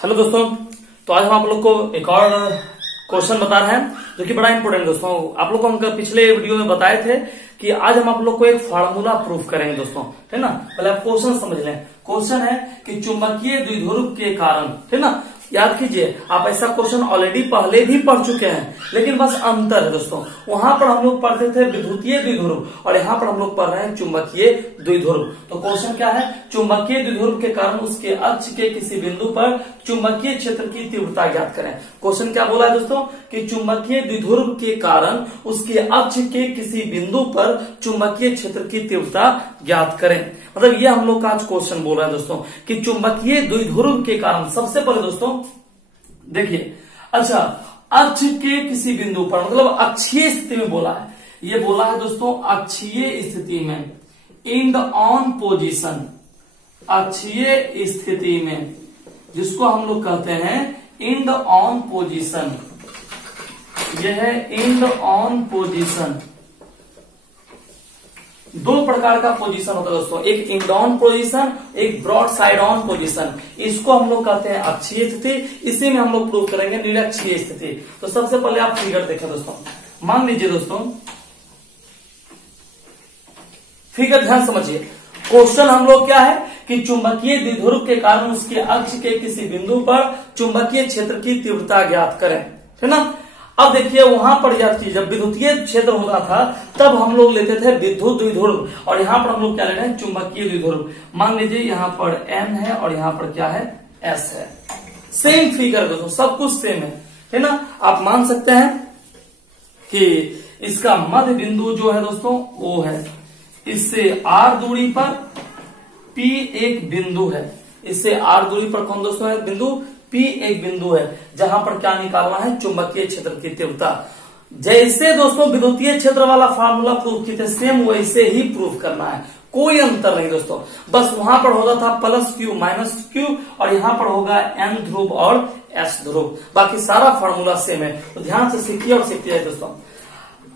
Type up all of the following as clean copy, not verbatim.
Hello दोस्तों, तो आज हम आप लोग को एक और क्वेश्चन बता रहे हैं जो कि बड़ा इंपॉर्टेंट दोस्तों। आप लोग को हम पिछले वीडियो में बताए थे कि आज हम आप लोग को एक फार्मूला प्रूफ करेंगे दोस्तों, है ना। पहले आप क्वेश्चन समझ लें। क्वेश्चन है कि चुंबकीय द्विध्रुव के कारण, है ना। याद कीजिए, आप ऐसा क्वेश्चन ऑलरेडी पहले भी पढ़ चुके हैं, लेकिन बस अंतर है दोस्तों। वहां पर हम लोग पढ़ते थे विद्युतीय द्विध्रुव और यहाँ पर हम लोग पढ़ रहे हैं चुंबकीय द्विध्रुव। तो क्वेश्चन क्या है? चुंबकीय द्विध्रुव के कारण उसके अक्ष के किसी बिंदु पर चुंबकीय क्षेत्र की तीव्रता ज्ञात करें। क्वेश्चन क्या बोला है दोस्तों कि चुंबकीय द्विध्रुव के कारण उसके अक्ष के किसी बिंदु पर चुंबकीय क्षेत्र की तीव्रता ज्ञात करें। मतलब ये हम लोग का आज क्वेश्चन बोल रहा है दोस्तों कि चुंबकीय द्विध्रुव के कारण। सबसे पहले दोस्तों देखिए, अच्छा, अक्ष के किसी बिंदु पर मतलब अक्षीय स्थिति में बोला है। ये बोला है दोस्तों अक्षीय स्थिति में, इन द ऑन पोजीशन, अक्षीय स्थिति में, जिसको हम लोग कहते हैं इन द ऑन पोजीशन। यह है इन द ऑन पोजीशन। दो प्रकार का पोजीशन होता है दोस्तों, एक इन ऑन पोजीशन, एक ब्रॉड साइड ऑन पोजीशन। इसको हम लोग कहते हैं अक्षीय स्थिति। इसी में हम लोग प्रूव करेंगे निरक्षीय स्थिति। तो सबसे पहले आप फिगर देखें दोस्तों। मान लीजिए दोस्तों, फिगर ध्यान समझिए। क्वेश्चन हम लोग क्या है कि चुंबकीय द्विध्रुव के कारण उसके अक्ष के किसी बिंदु पर चुंबकीय क्षेत्र की तीव्रता ज्ञात करें, है ना। अब देखिए, वहां पर याद कीजिए, जब विद्युतीय क्षेत्र होता था तब हम लोग लेते थे विद्युत द्विध्रुव, और यहाँ पर हम लोग क्या ले रहे हैं? चुंबकीय द्विध्रुव। मान लीजिए यहाँ पर N है और यहाँ पर क्या है? S है। सेम फिगर दोस्तों, सब कुछ सेम है ना। आप मान सकते हैं कि इसका मध्य बिंदु जो है दोस्तों वो है, इससे R दूरी पर P एक बिंदु है। इससे R दूरी पर कौन दोस्तों है? बिंदु P एक बिंदु है, जहां पर क्या निकालना है? चुंबकीय क्षेत्र की तीव्रता। जैसे दोस्तों विद्युतीय क्षेत्र वाला फार्मूला प्रूफ किए थे, सेम वैसे ही प्रूफ करना है, कोई अंतर नहीं दोस्तों। बस वहां पर होता था प्लस क्यू माइनस क्यू, और यहां पर होगा N ध्रुव और S ध्रुव। बाकी सारा फार्मूला सेम है, तो ध्यान से सीखिए और सीखते हैं दोस्तों।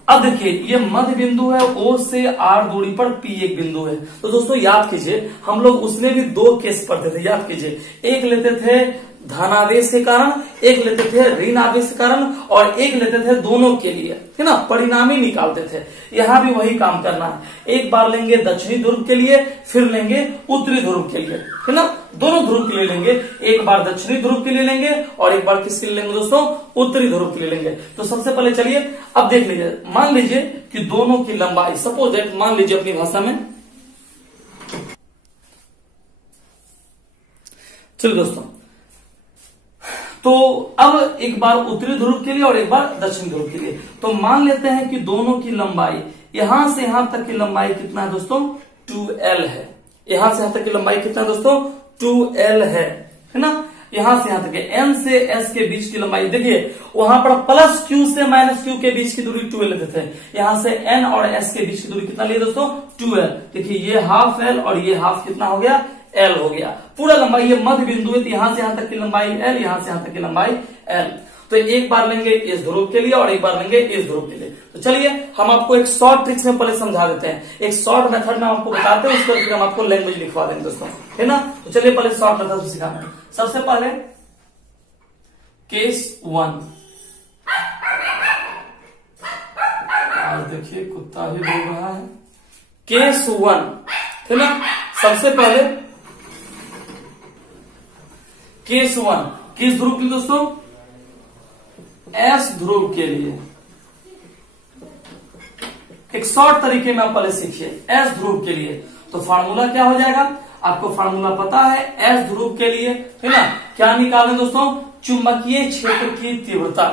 अब देखिए, ये मध्य बिंदु है, O से R दूरी पर P एक बिंदु है। तो दोस्तों याद कीजिए, हम लोग उसमें भी दो केस पढ़ते थे। याद कीजिए, एक लेते थे धनावेश के कारण, एक लेते थे ऋण आवेश के कारण, और एक लेते थे दोनों के लिए, है ना। परिणामी निकालते थे। यहां भी वही काम करना है। एक बार लेंगे दक्षिणी ध्रुव के लिए, फिर लेंगे उत्तरी ध्रुव के लिए, है ना। दोनों ध्रुव के लिए लेंगे। एक बार दक्षिणी ध्रुव के लिए लेंगे और एक बार किसके लिए लेंगे दोस्तों? उत्तरी ध्रुव के लिए लेंगे। तो सबसे पहले चलिए अब देख लीजिए। मान लीजिए कि दोनों की लंबाई, सपोज दैट, मान लीजिए अपनी भाषा में, चलिए दोस्तों, तो अब एक बार उत्तरी ध्रुव के लिए और एक बार दक्षिण ध्रुव के लिए। तो मान लेते हैं कि दोनों की लंबाई, यहां से यहां तक की लंबाई कितना है दोस्तों? 2L है। यहां से यहां तक की लंबाई कितना है दोस्तों? 2L है ना। यहां से यहां तक N से S के बीच की लंबाई, देखिए वहां पर प्लस Q से माइनस Q के बीच की दूरी 2L लेते थे। यहां से N और S के बीच की दूरी कितना लिए दोस्तों? 2L। देखिए ये हाफ L और ये हाफ कितना हो गया? L हो गया। पूरा लंबाई, ये मध्य बिंदु है, तो यहां से यहां तक की लंबाई L, यहां से यहां तक की लंबाई L। तो एक बार लेंगे इस ध्रुव के लिए और एक बार लेंगे इस ध्रुव के लिए। तो चलिए हम आपको एक शॉर्ट ट्रिक्स में पहले समझा देते हैं। एक शॉर्ट मेथड में आपको बताते हैं, उसके बाद हम आपको लैंग्वेज लिखवा देंगे दोस्तों, है ना। तो चलिए पहले शॉर्ट मेथड सिखाना है। सबसे पहले केस 1। आज देखिए कुत्ता भी बोल रहा है। केस 1, है ना। सबसे पहले केस 1 किस ध्रुव के लिए दोस्तों? S ध्रुव के लिए। एक शॉर्ट तरीके में आप पहले सीखिए। S ध्रुव के लिए तो फार्मूला क्या हो जाएगा? आपको फार्मूला पता है। S ध्रुव के लिए, है ना, क्या निकालें दोस्तों? चुंबकीय क्षेत्र की तीव्रता।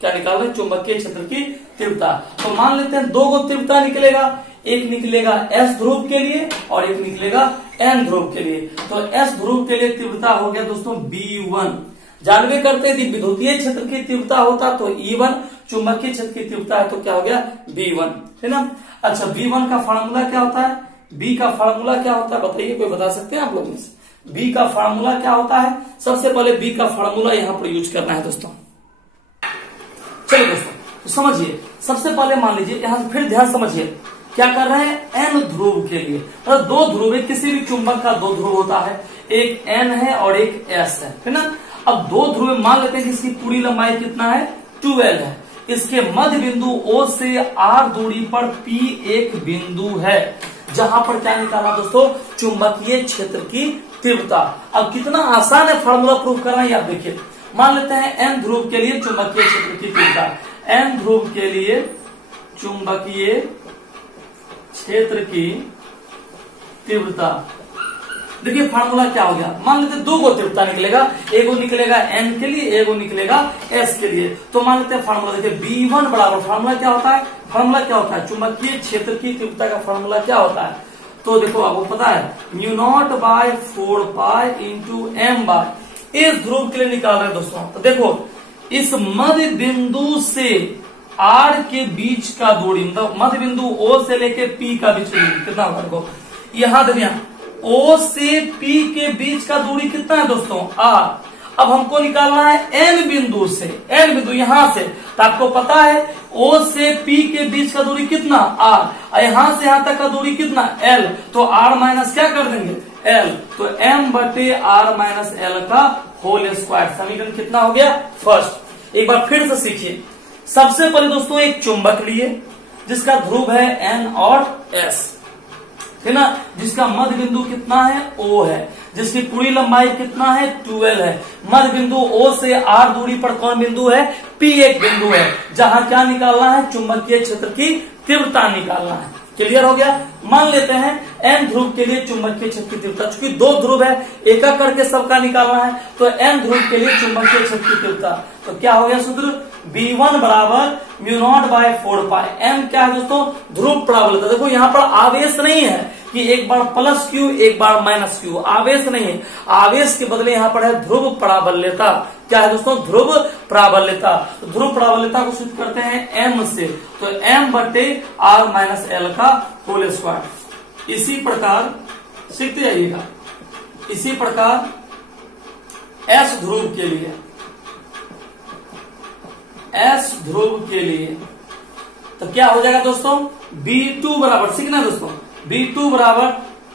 क्या निकालें? चुंबकीय क्षेत्र की तीव्रता। तो मान लेते हैं दो गो तीव्रता निकलेगा। एक निकलेगा S ध्रुव के लिए और एक निकलेगा N ध्रुव के लिए। तो S ध्रुव के लिए तीव्रता हो गया दोस्तों B1। जानवे करते यदि विद्युतीय क्षेत्र की तीव्रता होता तो E1, चुंबकीय क्षेत्र की तीव्रता है तो क्या हो गया? B1, है ना। अच्छा, B1 का फार्मूला क्या होता है? B का फार्मूला क्या होता है बताइए, कोई बता सकते हैं आप लोग में से? B का फार्मूला क्या होता है? सबसे पहले B का फार्मूला यहां पर यूज करना है दोस्तों। चलिए दोस्तों, तो समझिए। सबसे पहले मान लीजिए, यहां फिर ध्यान समझिए, क्या कर रहे हैं? N ध्रुव के लिए, मतलब दो ध्रुव है, किसी भी चुंबक का दो ध्रुव होता है, एक N है और एक S है ना। अब दो ध्रुव में मान लेते हैं कि इसकी पूरी लंबाई कितना है 12 है। इसके मध्य बिंदु O से R दूरी पर P एक बिंदु है जहां पर क्या निकालना दोस्तों, चुंबकीय क्षेत्र की तीव्रता। अब कितना आसान है फॉर्मूला प्रूव करना, ये आप देखिए। मान लेते हैं N ध्रुव के लिए चुंबकीय क्षेत्र की तीव्रता, N ध्रुव के लिए चुंबकीय क्षेत्र की तीव्रता। देखिए फार्मूला क्या हो गया, मान लेते दो को तीव्रता निकलेगा, एगो निकलेगा N के लिए, एगो निकलेगा S के लिए। तो मान लेते हैं फार्मूला, देखिए B1 बराबर, फार्मूला क्या होता है, फार्मूला क्या होता है, चुंबकीय क्षेत्र की तीव्रता का फार्मूला क्या होता है। तो देखो आपको पता है μ0/4π इंटू m बाय, इस ध्रुव के लिए निकाल रहे हैं दोस्तों। तो देखो इस मध्य बिंदु से R के बीच का दूरी, मतलब मध्य बिंदु O से लेके P का बीच का दूरी कितना होगा, देखो यहां देखिए O से P के बीच का दूरी कितना है दोस्तों, R। अब हमको निकालना है N बिंदु से, N बिंदु यहां से, तो आपको पता है O से P के बीच का दूरी कितना R, और यहां से यहां तक का दूरी कितना L, तो R माइनस क्या कर देंगे L, तो M बटे R माइनस L का होल स्क्वायर। समीकरण कितना हो गया फर्स्ट। एक बार फिर से सीखिए। सबसे पहले दोस्तों एक चुंबक लिए जिसका ध्रुव है N और S, है ना, जिसका मध्य बिंदु कितना है O है, जिसकी पूरी लंबाई कितना है 12 है। मध्य बिंदु O से R दूरी पर कौन बिंदु है, P एक बिंदु है, जहां क्या निकालना है, चुंबकीय क्षेत्र की तीव्रता निकालना है। क्लियर हो गया। मान लेते हैं N ध्रुव के लिए चुंबकीय क्षेत्र की तीव्रता, चूंकि दो ध्रुव है एक एक करके सबका निकालना है, तो N ध्रुव के लिए चुंबकीय क्षेत्र की तीव्रता, तो क्या हो गया सूत्र, B1 बराबर μ0/4π। M क्या है दोस्तों, ध्रुव प्राबल्यता। देखो यहाँ पर आवेश नहीं है कि एक बार प्लस Q एक बार माइनस Q, आवेश नहीं है, आवेश के बदले यहाँ पर है ध्रुव प्राबल्यता। क्या है दोस्तों, ध्रुव प्राबल्यता। तो ध्रुव प्राबल्यता को सूचित करते हैं M से, तो M बटे R माइनस L का होल स्क्वायर। इसी प्रकार सीखते जाइएगा। इसी प्रकार S ध्रुव के लिए, S ध्रुव के लिए तो क्या हो जाएगा दोस्तों, B2 बराबर, सीखना दोस्तों, B2 बराबर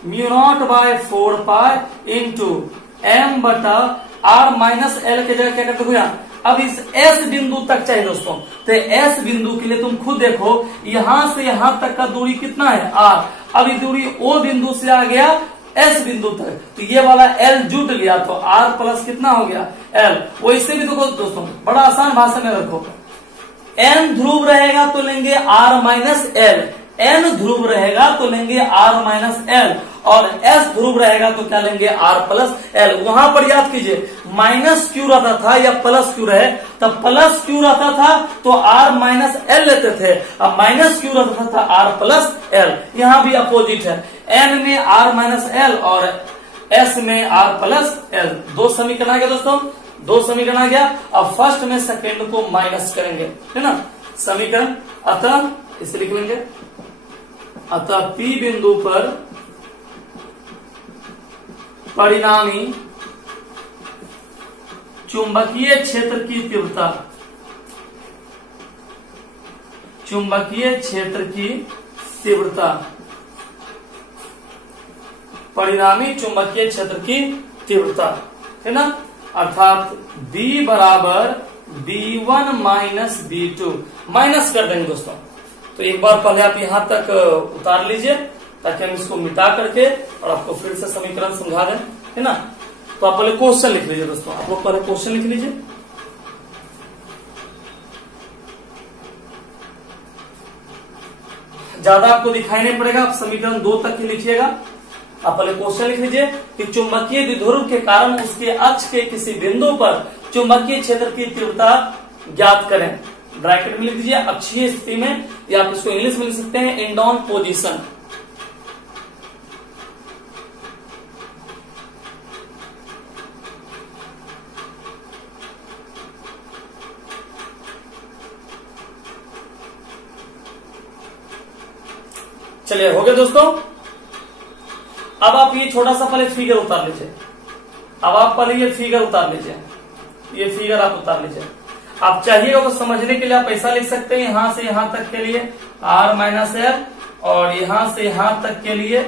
μ0/4π इंटू M बटा R माइनस L के जगह क्या करते हो यहाँ। अब इस S बिंदु तक चाहिए दोस्तों, तो S बिंदु के लिए तुम खुद देखो यहां से यहां तक का दूरी कितना है R। अब ये दूरी O बिंदु से आ गया S बिंदु तक, तो ये वाला L जुट गया, तो R प्लस कितना हो गया L। वैसे भी देखो दोस्तों, बड़ा आसान भाषा में रखो, N ध्रुव रहेगा तो लेंगे R माइनस L, N ध्रुव रहेगा तो लेंगे R माइनस L, और S ध्रुव रहेगा तो क्या लेंगे R प्लस L। वहां पर याद कीजिए माइनस Q रहता था या प्लस Q रहे, तब प्लस Q रहता था तो R माइनस L लेते थे, अब माइनस Q रहता था R प्लस L। यहाँ भी अपोजिट है, N में R माइनस L और S में R प्लस L। दो समीकरण आ गया दोस्तों, दो समीकरण आ गया। अब फर्स्ट में सेकेंड को माइनस करेंगे, है ना, समीकरण, अतः इसे लिख लेंगे, अतः P बिंदु पर परिणामी चुंबकीय क्षेत्र की तीव्रता, चुंबकीय क्षेत्र की तीव्रता, परिणामी चुंबकीय क्षेत्र की तीव्रता, है ना, अर्थात B बराबर B1 माइनस B2, माइनस कर देंगे दोस्तों। तो एक बार पहले आप यहां तक उतार लीजिए ताकि हम इसको मिटा करके और आपको फिर से समीकरण समझा दें, है ना। तो आप पहले क्वेश्चन लिख लीजिए दोस्तों, आप लोग पहले क्वेश्चन लिख लीजिए। ज्यादा आपको दिखाई नहीं पड़ेगा, आप समीकरण 2 तक ही लिखिएगा। आप पहले क्वेश्चन लिख लीजिए कि चुंबकीय द्विध्रुव के कारण उसके अक्ष के किसी बिंदु पर चुंबकीय क्षेत्र की तीव्रता ज्ञात करें। ब्रैकेट में लिख दीजिए अक्षीय स्थिति में, या आप इसको इंग्लिश में लिख सकते हैं एंड ऑन पोजीशन। चलिए हो गया दोस्तों। अब आप ये छोटा सा पहले फिगर उतार लीजिए, अब आप पहले ये फिगर उतार लीजिए, ये फिगर आप उतार लीजिए। आप चाहिए तो समझने के लिए आप ऐसा लिख सकते हैं, यहां से यहां तक के लिए R माइनस L और यहां से यहां तक के लिए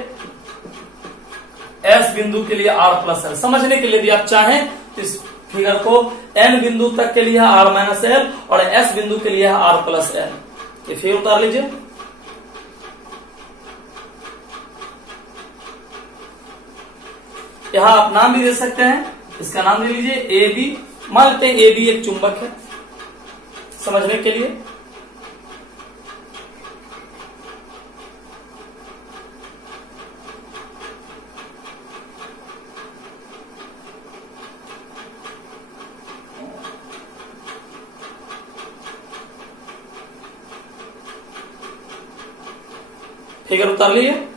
S बिंदु के लिए R प्लस L। समझने के लिए भी आप चाहें तो इस फिगर को n बिंदु तक के लिए r माइनस एल और s बिंदु के लिए r प्लस एल। ये फिगर उतार लीजिए। यहां आप नाम भी दे सकते हैं, इसका नाम दे लीजिए ए बी। मान लेते हैं ए बी एक चुंबक है, समझने के लिए। फिगर उतार लीजिए।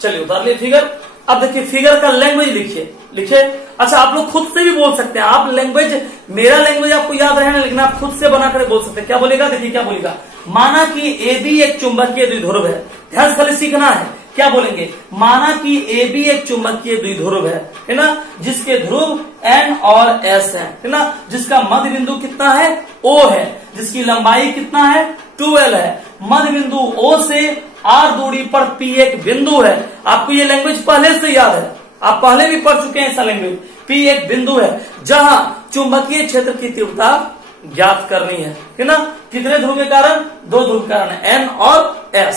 चलिए उतार लिए फिगर। अब देखिए फिगर का लैंग्वेज लिखिए। अच्छा, आप लोग खुद से भी बोल सकते हैं। आप लैंग्वेज, मेरा लैंग्वेज आपको याद रहे ना, लेकिन आप खुद से बनाकर बोल सकते हैं। क्या बोलेगा, देखिए क्या बोलेगा। माना कि ए बी एक चुंबकीय द्विध्रुव है। ध्यान से खाली सीखना है। क्या बोलेंगे, माना कि ए बी एक चुंबकीय द्विध्रुव है ना, जिसके ध्रुव N और S है ना, जिसका मध्य बिंदु कितना है, O है, जिसकी लंबाई कितना है, 2L है। मध्य बिंदु O से R दूरी पर P एक बिंदु है। आपको ये लैंग्वेज पहले से याद है, आप पहले भी पढ़ चुके हैं ऐसा लैंग्वेज। P एक बिंदु है जहां चुंबकीय क्षेत्र की तीव्रता ज्ञात करनी है ना। कितने ध्रुव के कारण, 2 ध्रुव के कारण, N और S।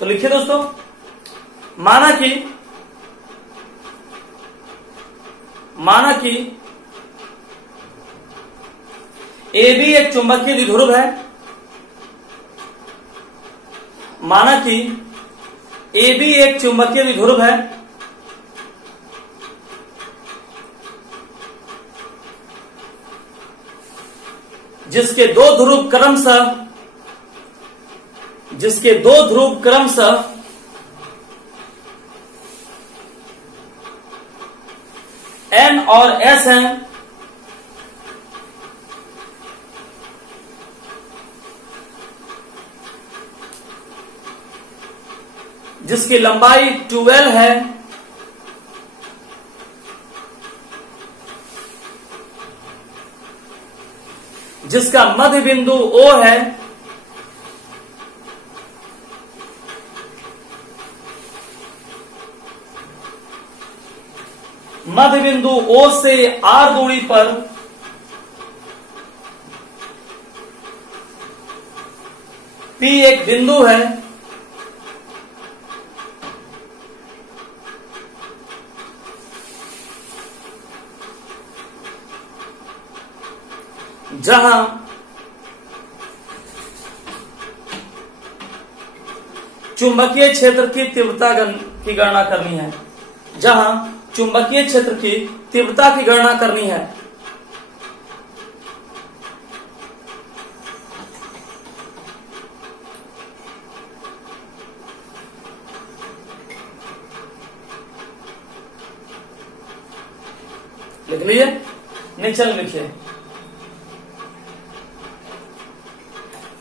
तो लिखिए दोस्तों, माना कि ए बी एक चुंबकीय द्विध्रुव है। माना कि ए बी एक चुंबकीय द्विध्रुव है जिसके दो ध्रुव क्रमशः N और S हैं। जिसकी लंबाई 12 है। जिसका मध्य बिंदु O है। मध्य बिंदु O से R दूरी पर P एक बिंदु है। जहां चुंबकीय क्षेत्र की तीव्रता की गणना करनी है। जहां चुंबकीय क्षेत्र की तीव्रता की गणना करनी है। लिख लीजिए, नीचे लिखिए।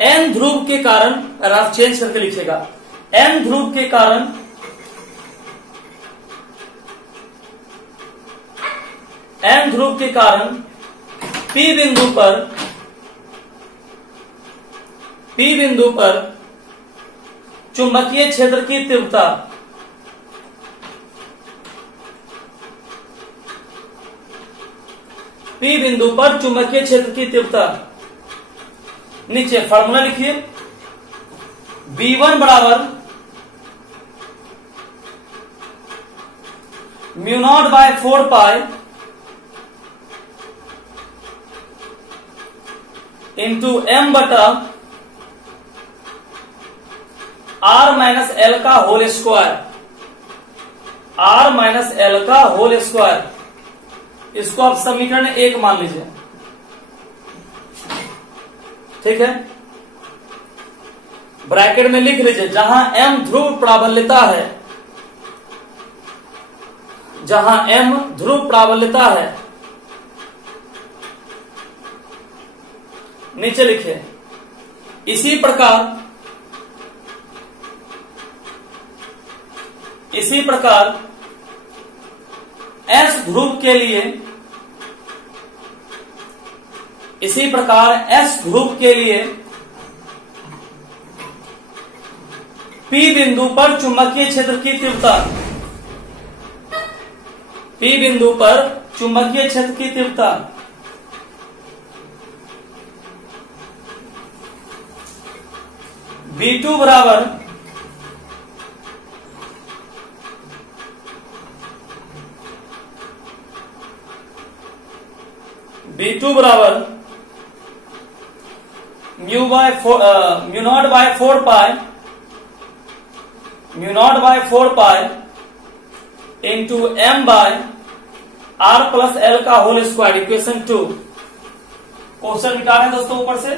N ध्रुव के कारण, अगर आप चेंज करके लिखिएगा, N ध्रुव के कारण N ध्रुव के कारण P बिंदु पर चुंबकीय क्षेत्र की तीव्रता P बिंदु पर चुंबकीय क्षेत्र की तीव्रता, नीचे फॉर्मूला लिखिए। B1 बराबर μ0/4 पाई इंटू M बटा R माइनस एल का whole square. R minus l का होल स्क्वायर। इसको आप समीकरण 1 मान लीजिए। ठीक है, ब्रैकेट में लिख लीजिए, जहां m ध्रुव प्राबल्यता है, जहां m ध्रुव प्राबल्यता है, नीचे लिखिए। इसी प्रकार S ध्रुव के लिए, इसी प्रकार S ध्रुव के लिए P बिंदु पर चुंबकीय क्षेत्र की तीव्रता, P बिंदु पर चुंबकीय क्षेत्र की तीव्रता V2 बराबर mu not by 4 into m बाय r प्लस l का होल स्क्वायर, इक्वेशन 2। क्वेश्चन मिटा रहे हैं दोस्तों ऊपर से।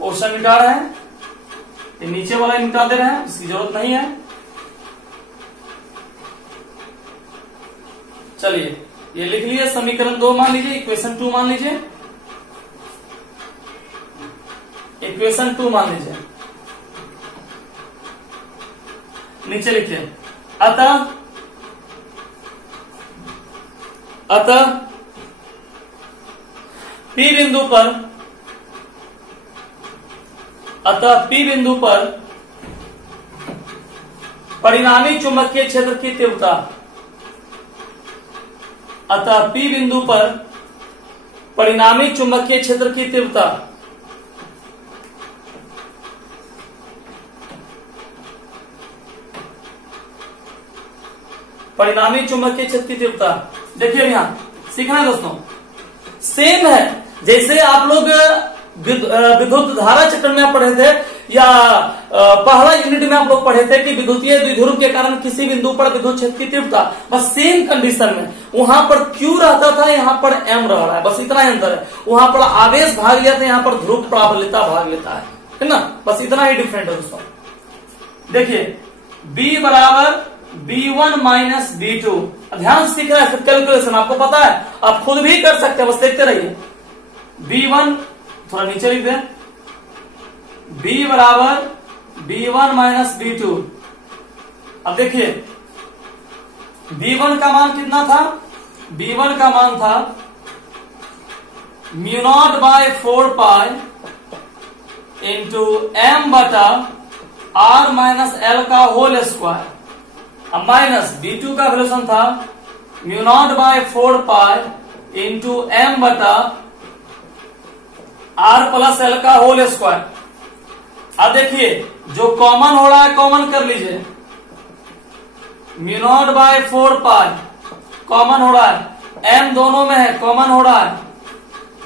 क्वेश्चन मिटा रहे हैं, ये नीचे वाला मिटा दे रहे हैं, इसकी जरूरत नहीं है। चलिए ये लिख लीजिए, समीकरण 2 मान लीजिए, इक्वेशन 2 मान लीजिए, इक्वेशन 2 मान लीजिए। नीचे लिखिए, अतः P बिंदु पर परिणामी चुंबकीय क्षेत्र की तीव्रता, अतः P बिंदु पर परिणामी चुंबकीय क्षेत्र की तीव्रता परिणामी चुंबकीय क्षेत्र की तीव्रता, देखिए यहां सीखना है दोस्तों, सेम है जैसे आप लोग विद्युत धारा चैप्टर में आप पढ़े थे, या पहला यूनिट में आप लोग पढ़े थे कि विद्युतीय द्विध्रुव के कारण किसी बिंदु पर विद्युत क्षेत्र की तीव्रता, बस सेम कंडीशन में वहां पर Q रहता था, यहाँ पर M रह रहा है, बस इतना ही अंतर है। वहां पर आवेश भाग लिया था, यहाँ पर ध्रुव प्राबल्यता भाग लेता है ना, बस इतना ही डिफरेंट है दोस्तों। देखिए B बराबर B1 माइनस B2, ध्यान से सीख रहा है, कैलकुलेशन आपको पता है, आप खुद भी कर सकते हैं, बस देखते रहिए। B1 थोड़ा नीचे लिख दें, B बराबर B1 माइनस B2। अब देखिए B1 का मान कितना था, B1 का मान था mu not by 4 pi into m बटा r माइनस l का होल स्क्वायर। अब माइनस B2 का वैल्यूशन था mu not by 4 pi into m बटा r प्लस l का होल स्क्वायर। अब देखिए जो कॉमन हो रहा है कॉमन कर लीजिए, mu not by 4 pi common हो रहा है, m दोनों में है कॉमन हो रहा है,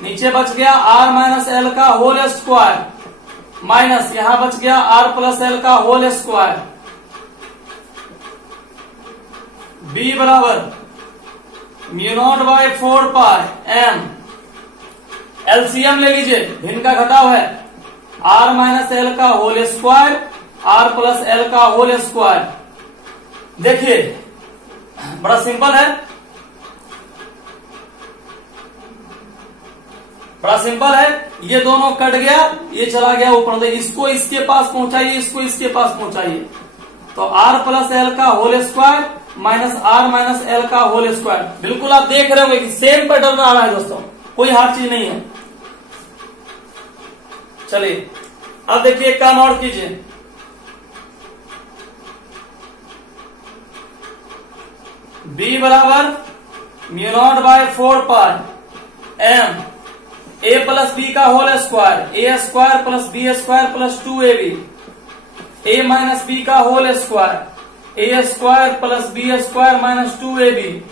नीचे बच गया r माइनस l का होल स्क्वायर, माइनस यहां बच गया r प्लस l का होल स्क्वायर। b बराबर mu not by 4 pi m, LCM ले लीजिए, भिन्न का घटाव है, r माइनस l का whole square, r plus l का होल स्क्वायर। देखिए बड़ा सिंपल है, बड़ा सिंपल है, ये दोनों कट गया, ये चला गया ऊपर, तो इसको इसके पास पहुंचाइए, इसको इसके पास पहुंचाइए, तो r प्लस l का whole square minus r minus l का होल स्क्वायर। बिल्कुल आप देख रहे होंगे कि सेम पैटर्न आ रहा है दोस्तों, कोई हार्ड चीज नहीं है। चलिए अब देखिए एक काम और कीजिए, B बराबर mu not by 4 pi m a plus B का whole square, a square plus b square plus 2ab, a minus B का whole square, a square plus b square minus 2ab।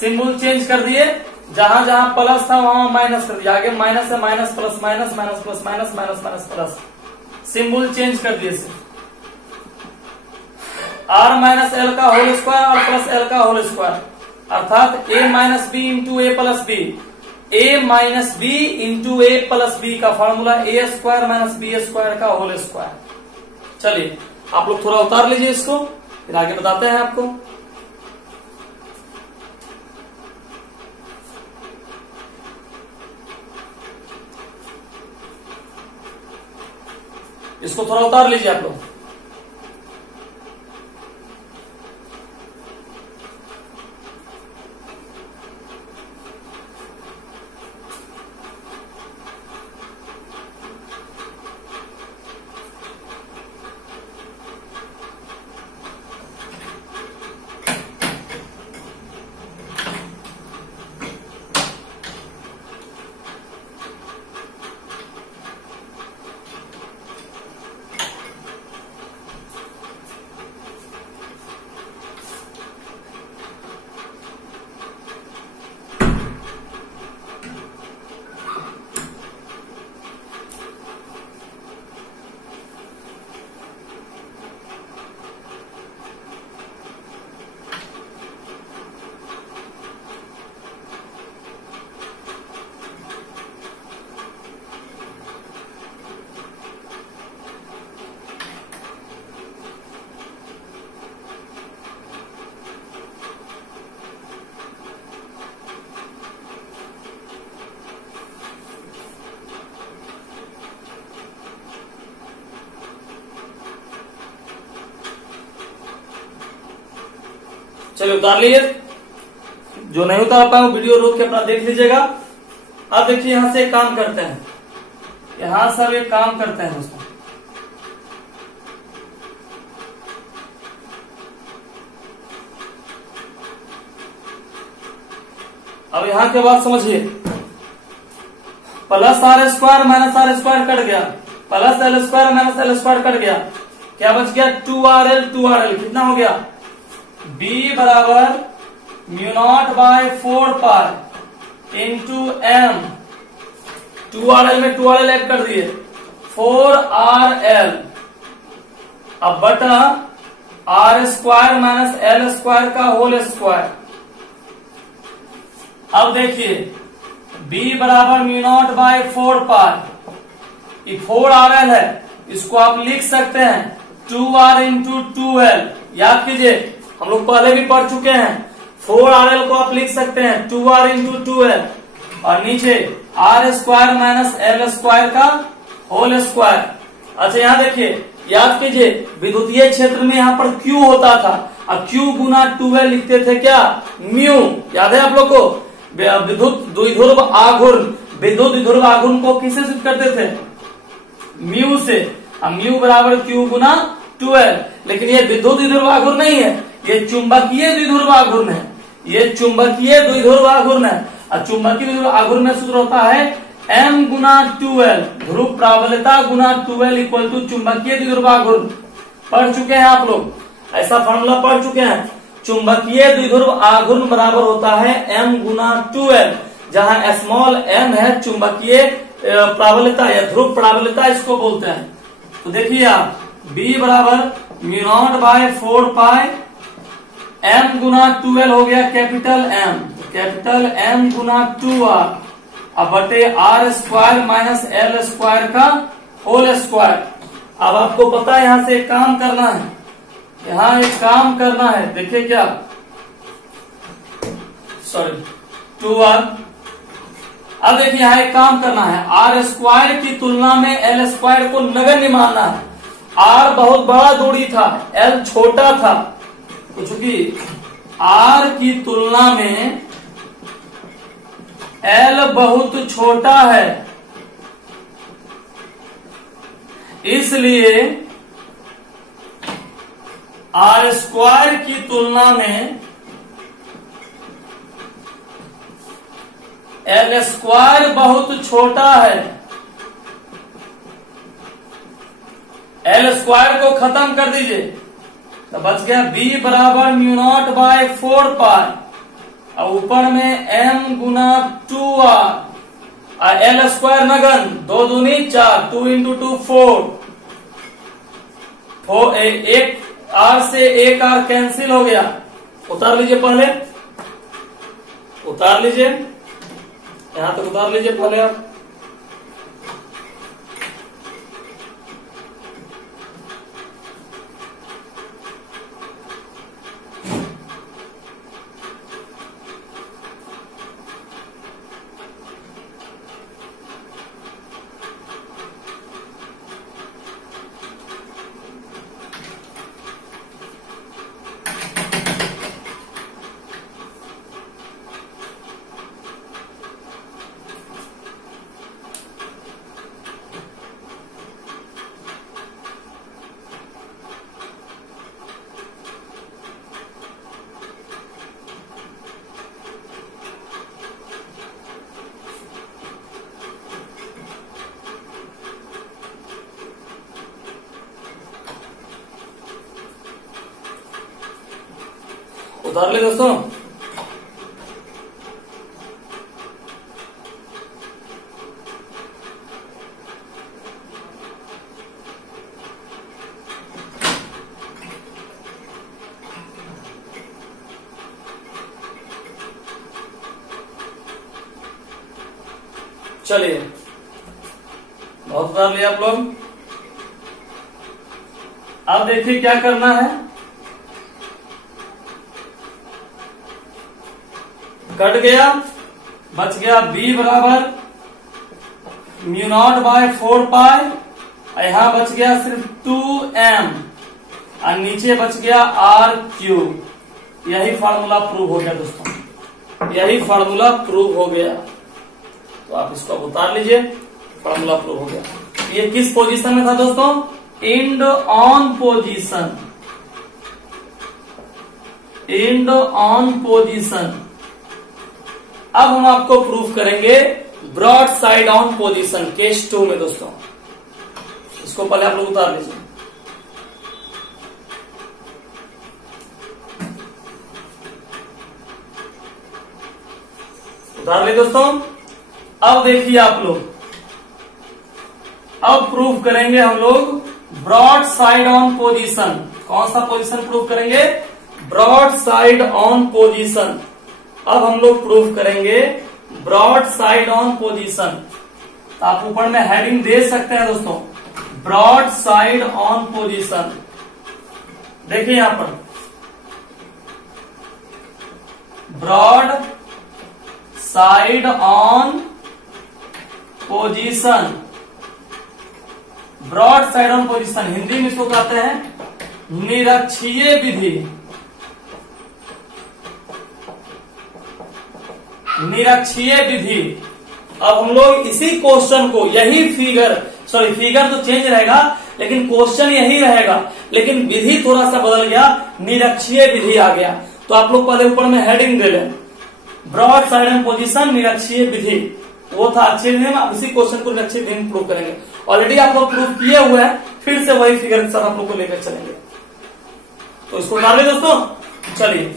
Symbol change कर दिए, जहां जहां plus था वहां minus कर दिया, आगे माइनस है, minus plus minus minus plus minus minus minus plus, symbol change कर दिए। आर माइनस एल का होल स्क्वायर और प्लस एल का होल स्क्वायर, अर्थात ए माइनस बी इंटू ए प्लस बी, ए माइनस बी इंटू ए प्लस बी का formula ए square minus B square का whole square. चलिए आप लोग थोड़ा उतार लीजिए इसको, फिर आगे बताते हैं आपको। इसको थोड़ा उतार लीजिए आप लोग। चलिए उतार लीजिए, जो नहीं उतार पाए वो वीडियो रोक के अपना देख लीजिएगा। अब देखिए यहां से एक काम करते हैं, यहां सब एक काम करते हैं दोस्तों। अब यहां के बाद समझिए, plus R square minus R square cut गया, plus L square minus L square cut गया, क्या बच गया 2RL 2RL, कितना हो गया b बराबर mu not by 4 pi into m, 2RL में 2RL ऐड कर दिए 4RL, अब बटा r square minus L square का होल स्क्वायर। अब देखिए b बराबर म्यू नॉट बाय 4 पाई, ये 4RL है, इसको आप लिख सकते हैं 2R इंटू 2L। याद कीजिए हम लोग पहले भी पढ़ चुके हैं, 4RL को आप लिख सकते हैं 2R इंटू 2L, और नीचे r square minus L square का होल स्क्वायर। अच्छा यहाँ देखिए, याद कीजिए विद्युतीय क्षेत्र में यहाँ पर Q होता था, अब Q गुना 2L लिखते थे क्या, म्यू। याद है आप लोग को, विद्युत द्विध्रुव आघूर्ण, विद्युत द्विध्रुव आघूर्ण को किससे सिद्ध करते थे, म्यू से। अब म्यू बराबर Q गुना 2L, लेकिन ये विद्युत द्विध्रुव आघूर्ण नहीं है, ये चुंबकीय द्विध्रुव आघूर्ण है, ये चुंबकीय द्विध्रुव आघूर्ण है। और चुंबकीय द्विध्रुव आघूर्ण में सूत्र होता है M गुना 2L, ध्रुव प्राबल्यता गुना 2L इक्वल टू चुंबकीय द्विध्रुव आघूर्ण। पढ़ चुके हैं आप लोग, ऐसा फॉर्मूला पढ़ चुके हैं। चुंबकीय द्विध्रुव आघूर्ण बराबर होता है M गुना 2L, जहां स्मॉल m है चुंबकीय प्राबल्यता या ध्रुव प्राबल्यता इसको बोलते हैं। तो देखिए आप B बराबर mu not by 4 pi M गुना 2L हो गया कैपिटल M, कैपिटल M गुना 2R, अब बटे r square minus L square का होल स्क्वायर। अब आपको पता है यहां से एक काम करना है, यहां एक काम करना है, देखिए क्या, सॉरी 2R। अब देखिए यहां एक काम करना है, आर स्क्वायर की तुलना में एल स्क्वायर को नगण्य मानना है। आर बहुत बड़ा दूरी था, एल छोटा था, चूंकि आर की तुलना में एल बहुत छोटा है, इसलिए आर स्क्वायर की तुलना में एल स्क्वायर बहुत छोटा है। एल स्क्वायर को खत्म कर दीजिए तो बच गया बी बराबर म्यू नॉट बाय 4 पाई, और ऊपर में m गुना 2R, और एल स्क्वायर नगन 2 दूनी 4, 2 इंटू 2 4, एक आर से एक आर कैंसिल हो गया, उतार लीजिए पहले, उतार लीजिए, यहां तक उतार लीजिए पहले आप। उतार ले दोस्तों। चलिए, बहुत उतार लिया आप लोग। अब देखिए क्या करना है, कट गया, बच गया b बराबर म्यू नॉट बाय 4 पाई, यहां बच गया सिर्फ 2m और नीचे बच गया r क्यूब। यही फार्मूला प्रूव हो गया दोस्तों, यही फार्मूला प्रूव हो गया। तो आप इसको उतार लीजिए, फार्मूला प्रूव हो गया। ये किस पोजीशन में था दोस्तों? End on position, end on position. अब हम आपको प्रूफ करेंगे broad side on position case 2 में दोस्तों। इसको पहले आप लोग उतार लीजिए। उतार ली दोस्तों। अब देखिए आप लोग, अब प्रूफ करेंगे हम लोग ब्रॉड साइड ऑन पोजीशन। कौन सा पोजीशन प्रूफ करेंगे? Broad side on position. अब हम लोग प्रूफ करेंगे ब्रॉड साइड ऑन पोजीशन। तो आप ऊपर में हेडिंग दे सकते हैं दोस्तों, ब्रॉड साइड ऑन पोजीशन। देखिए यहां पर broad side on position, broad side on position Hindi में इसको कहते हैं निरक्षीय विधि। निरक्षीय विधि। अब हम लोग इसी क्वेश्चन को, यही फिगर तो चेंज रहेगा लेकिन क्वेश्चन यही रहेगा, लेकिन विधि थोड़ा सा बदल गया, निरक्षीय विधि आ गया। तो आप लोग पहले ऊपर में हेडिंग दे लें, ब्रॉड साइड ऑन पोजीशन निरक्षीय विधि। वो था अच्छे विधि में, अब इसी क्वेश्चन को निरक्षीय विधि में प्रूव करेंगे। ऑलरेडी आप लोग प्रूव किए हुए हैं, फिर से वही फिगर के साथ आप लोग को लेकर चलेंगे। तो इसको उतार ले दोस्तों। चलिए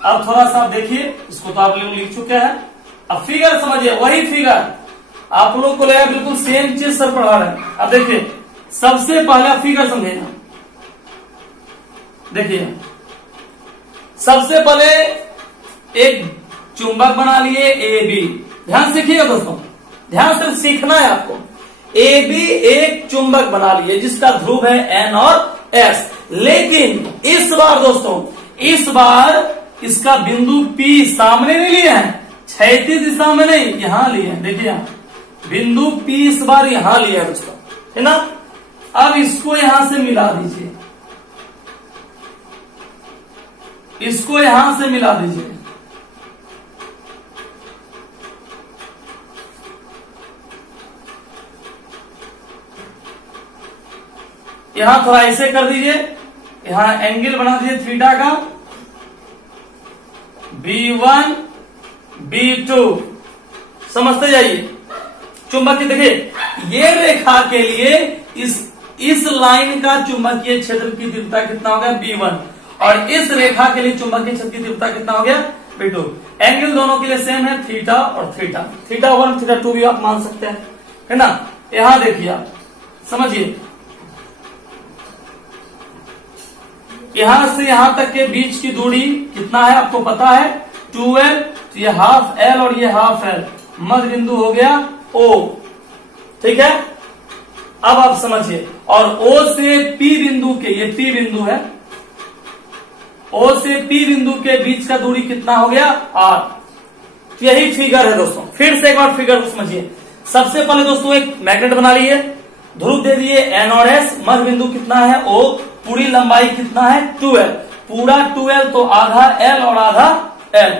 अब थोड़ा सा आप देखिए, इसको तो आप लोग लिख चुके हैं। अब फिगर समझिए, वही फिगर आप लोग को लगेगा बिल्कुल सेम चीज सर पढ़ा रहे हैं। अब देखिए सबसे पहला फिगर समझिएगा, देखिए सबसे पहले एक चुंबक बना लिए ए बी। ध्यान सीखिएगा दोस्तों, ध्यान से सीखना है आपको। ए बी एक चुंबक बना लिए जिसका ध्रुव है एन और एस, लेकिन इस बार दोस्तों, इस बार इसका बिंदु P सामने नहीं लिया है, क्षैतिज दिशा में नहीं, यहां लिया है। देखिए यहां बिंदु P इस बार यहां लिया है दोस्तों, है ना। अब इसको यहां से मिला दीजिए, इसको यहां से मिला दीजिए। यहां थोड़ा ऐसे कर दीजिए, यहां एंगल बना दीजिए थीटा का, B1 B2 समझते जाइए। चुंबकीय देखिए ये रेखा के लिए इस लाइन का चुंबकीय क्षेत्र की तीव्रता कितना हो गया? B1, और इस रेखा के लिए चुंबकीय क्षेत्र की तीव्रता कितना हो गया? B2। एंगल दोनों के लिए सेम है, थीटा और थीटा, थीटा 1 थीटा 2 भी आप मान सकते हैं, है ना। यहां देखिए आप समझिए, यहां से यहां तक के बीच की दूरी कितना है आपको पता है 2l, तो ये हाफ l और ये हाफ l, मध्य बिंदु हो गया O। ठीक है, अब आप समझिए, और O से P बिंदु के, ये P बिंदु है, O से P बिंदु के बीच का दूरी कितना हो गया R। तो यही फिगर है दोस्तों। फिर से एक बार फिगर को समझिए। सबसे पहले दोस्तों एक मैग्नेट बना लिए, ध्रुव दे दिए N और S, मध्य बिंदु कितना है O, पूरी लंबाई कितना है 2l, पूरा 2l तो आधा l और आधा l।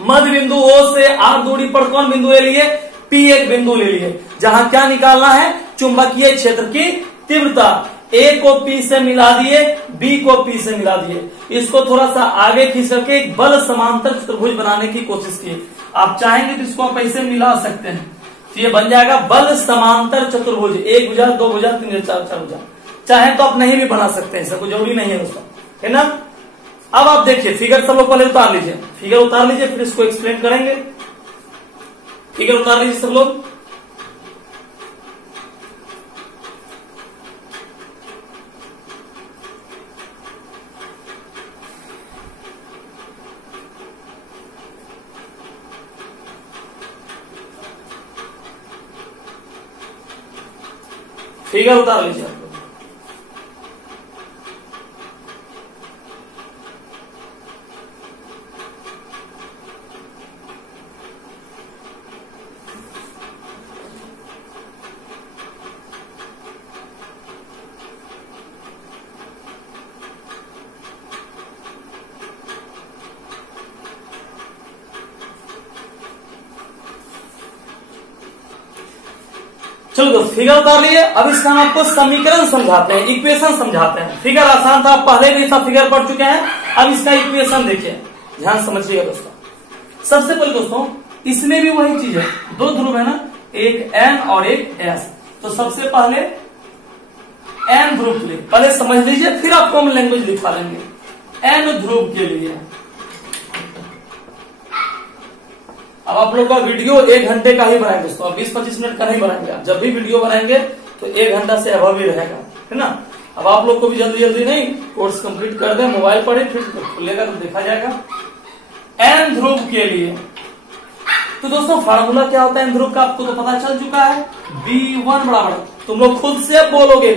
मध्य बिंदु O से R दूरी पर कौन बिंदु ले लिए, P एक बिंदु ले लिए, जहां क्या निकालना है, चुंबकीय क्षेत्र की तीव्रता। A को P से मिला दिए, B को P से मिला दिए, इसको थोड़ा सा आगे खींच करके एक बल समांतर चतुर्भुज बनाने की कोशिश की। आप चाहेंगे तो इसको आप ऐसे मिला सकते हैं, तो ये बन जाएगा बल समांतर चतुर्भुज, 1 भुजा 2 भुजा 3 भुजा 4 भुजा। चाहे तो आप नहीं भी बना सकते हैं, इसका कोई जरूरी नहीं है दोस्तों, है ना। अब आप देखिए फिगर सब लोग पहले उतार लीजिए, फिगर उतार लीजिए, फिर इसको एक्सप्लेन करेंगे। फिगर उतार लीजिए सब लोग। फिगर उतार लीजिए आप लोग। चलो दोस्त फिगर उतार लिए। अब इसका हम आपको समीकरण समझाते हैं, इक्वेशन समझाते हैं। फिगर आसान था, पहले भी इसका फिगर पढ़ चुके हैं। अब इसका इक्वेशन देखिए, ध्यान समझिएगा दोस्तों। सबसे पहले दोस्तों इसमें भी वही चीज है, दो ध्रुव है ना, एक N और एक S। तो सबसे पहले N ध्रुव के लिए पहले समझ लीजिए, फिर आप कॉमन लैंग्वेज लिखवा लेंगे। N ध्रुव के लिए अब आप लोग का वीडियो 1 घंटे का ही बनाएंगे दोस्तों, अब 20-25 मिनट का नहीं बनाएंगे। आप जब भी वीडियो बनाएंगे तो 1 घंटा से अभाव ही रहेगा, है ना। अब आप लोग को भी जल्दी जल्दी नहीं कोर्स कंप्लीट कर दें, मोबाइल पर ही फिर खुलेगा तो देखा जाएगा। N ध्रुव के लिए तो दोस्तों फार्मूला क्या होता है N ध्रुव का, आपको तो पता चल चुका है। B1 बराबर, तुम लोग खुद से बोलोगे,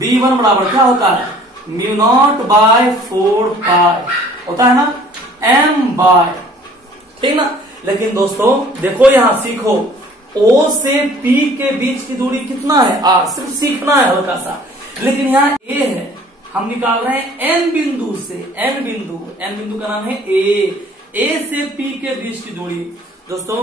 B1 बराबर क्या होता है, μ0/4 पाई होता है ना, M बाय, ठीक ना। लेकिन दोस्तों देखो यहां सीखो, O से P के बीच की दूरी कितना है R, सिर्फ सीखना है हल्का सा। लेकिन यहाँ A है, हम निकाल रहे हैं N बिंदु से, N बिंदु का नाम है A से P के बीच की दूरी। दोस्तों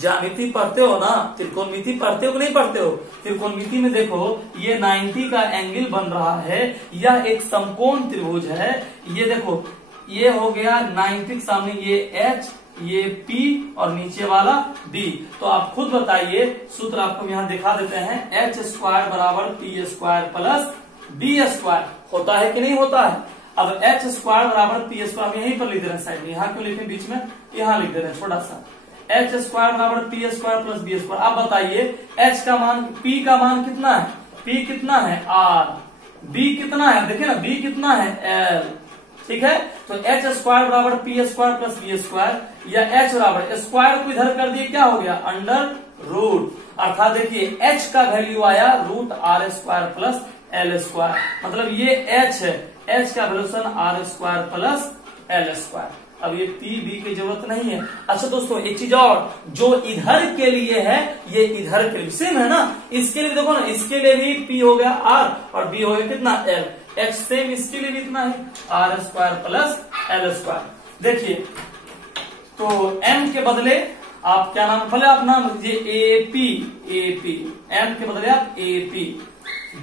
ज्यामिति पढ़ते हो ना, त्रिकोणमिति पढ़ते हो कि नहीं पढ़ते हो। त्रिकोणमिति में देखो ये 90 का एंगल बन रहा है, यह एक समकोण त्रिभुज है। ये देखो ये हो गया 90 के सामने ये H, ये P और नीचे वाला D। तो आप खुद बताइए, सूत्र आपको यहाँ दिखा देते हैं, H² बराबर P² प्लस B² होता है कि नहीं होता है। अब H² बराबर P² हम यहीं पर लिख दे रहे हैं साइड में, यहाँ क्यों लिखे बीच में, यहाँ लिख दे रहे हैं छोटा सा। H² बराबर P² प्लस B²। अब बताइए H का मान, P का मान कितना है, P कितना है R, B कितना है, देखिए ना B कितना है L, ठीक है। तो H² बराबर P² प्लस B², या H बराबर स्क्वायर को इधर कर दिए, क्या हो गया अंडर रूट, अर्थात देखिए H का वैल्यू आया √R² प्लस L², मतलब ये H है, H का वैल्यूशन R² प्लस L²। अब ये P B की जरूरत नहीं है। अच्छा दोस्तों एक चीज और, जो इधर के लिए है ये इधर के लिए सेम है ना, इसके लिए देखो ना, इसके लिए भी P हो गया R और B हो गया कितना L, H सेम इसके लिए भी इतना है R² प्लस L²। देखिए तो M के बदले आप क्या नाम, पहले आप नाम लीजिए AP, M के बदले आप AP।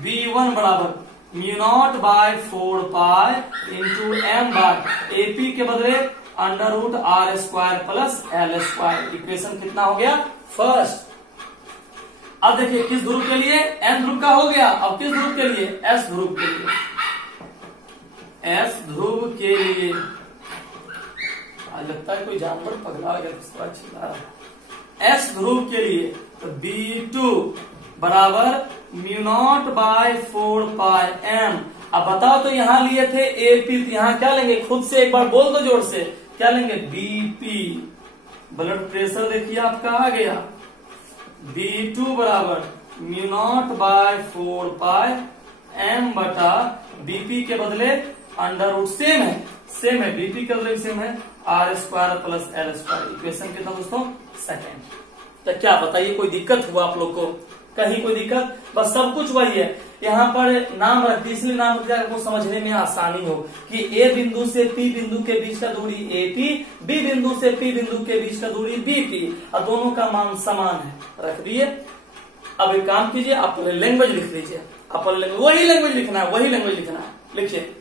B1 बराबर μ0/4 पाई इंटू M बार, AP के बदले √R² प्लस L²। इक्वेशन कितना हो गया फर्स्ट। अब देखिए किस ध्रुव के लिए, N ध्रुव का हो गया। अब किस ध्रुव के लिए, S ध्रुव के लिए, S ध्रुव के लिए। आज लगता है कोई जानवर पगला गया, किस तरह चिल्ला रहा है। S ध्रुव के लिए तो B2 बराबर μ0/4 पाई M। अब बताओ तो यहां लिए थे एपी, यहां क्या लेंगे, खुद से एक बार बोल दो जोर से, क्या लेंगे, बीपी। ब्लड प्रेशर देखिए आपका आ गया, B2 बराबर μ0/4 पाई m बटा बीपी के बदले √ सेम है बीपी के बदले सेम है R² + L²। इक्वेशन कितना दोस्तों, सेकेंड। तो क्या बताइए कोई दिक्कत हुआ आप लोग को, कहीं कोई दिक्कत, बस सब कुछ वही है। यहाँ पर नाम रख दी, इसलिए नाम रख दिया आपको समझने में आसानी हो कि ए बिंदु से पी बिंदु के बीच का दूरी एपी, बी बिंदु से पी बिंदु के बीच का दूरी बीपी, और दोनों का मान समान है, रख दिए। अब एक काम कीजिए, आप लैंग्वेज लिख लीजिए, अपर लैंग्वेज, वही लैंग्वेज लिखना है, वही लैंग्वेज लिखना है। लिखिए,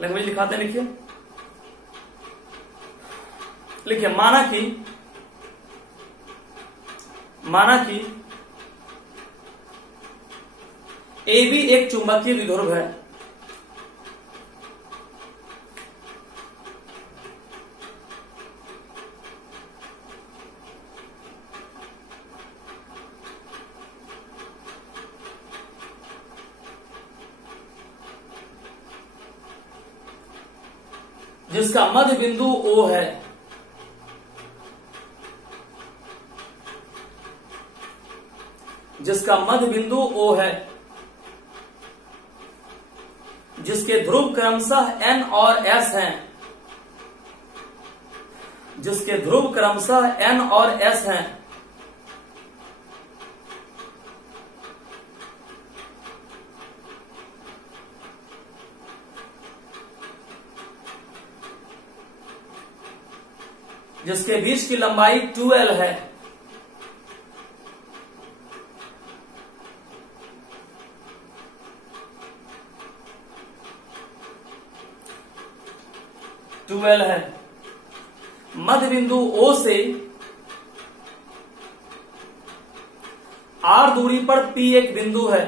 लैंग्वेज लिखाते लिखिए, लिखिए माना कि AB एक चुंबकीय द्विध्रुव है, जिसका मध्य बिंदु O है, जिसका मध्य बिंदु O है, जिसके ध्रुव क्रमशः N और S हैं, जिसके ध्रुव क्रमशः N और S हैं, जिसके बीच की लंबाई 2L है, मध्य बिंदु O से R दूरी पर P एक बिंदु है,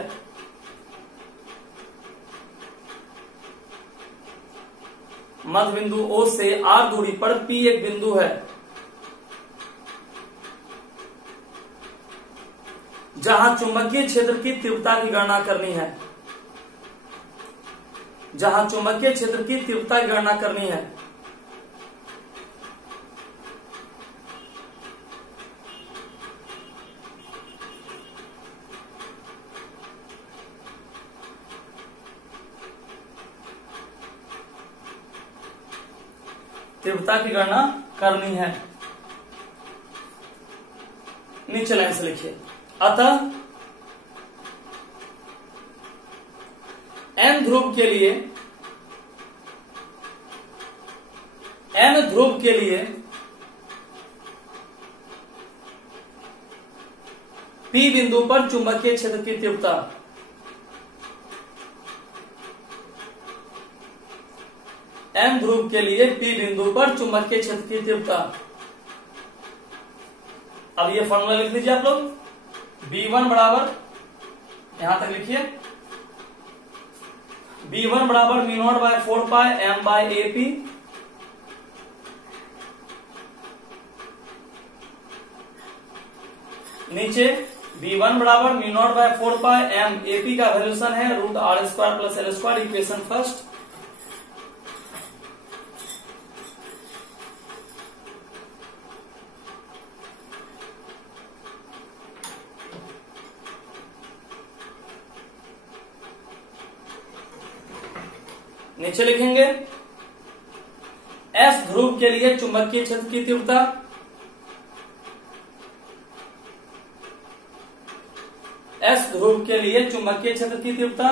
मध्य बिंदु O से R दूरी पर P एक बिंदु है, जहां चुंबकीय क्षेत्र की तीव्रता की गणना करनी है, जहां चुंबकीय क्षेत्र की तीव्रता की गणना करनी है। तीव्रता की गणना करनी है, नीचे लाइन से लिखिए। अतः N ध्रुव के लिए P बिंदु पर चुंबकीय क्षेत्र की तीव्रता N ध्रुव के लिए P बिंदु पर चुंबकीय क्षेत्र की तीव्रता। अब ये फॉर्मूला लिख लीजिए आप लोग, B1 बराबर, यहां तक लिखिए, B1 बराबर μ0/4 पाई m/AP, नीचे B1 बराबर μ0/4 पाई m, AP का वैल्यूशन है √R² + L²। इक्वेशन फर्स्ट, नीचे लिखेंगे S ध्रुव के लिए चुंबकीय क्षेत्र की तीव्रता, S ध्रुव के लिए चुंबकीय क्षेत्र की तीव्रता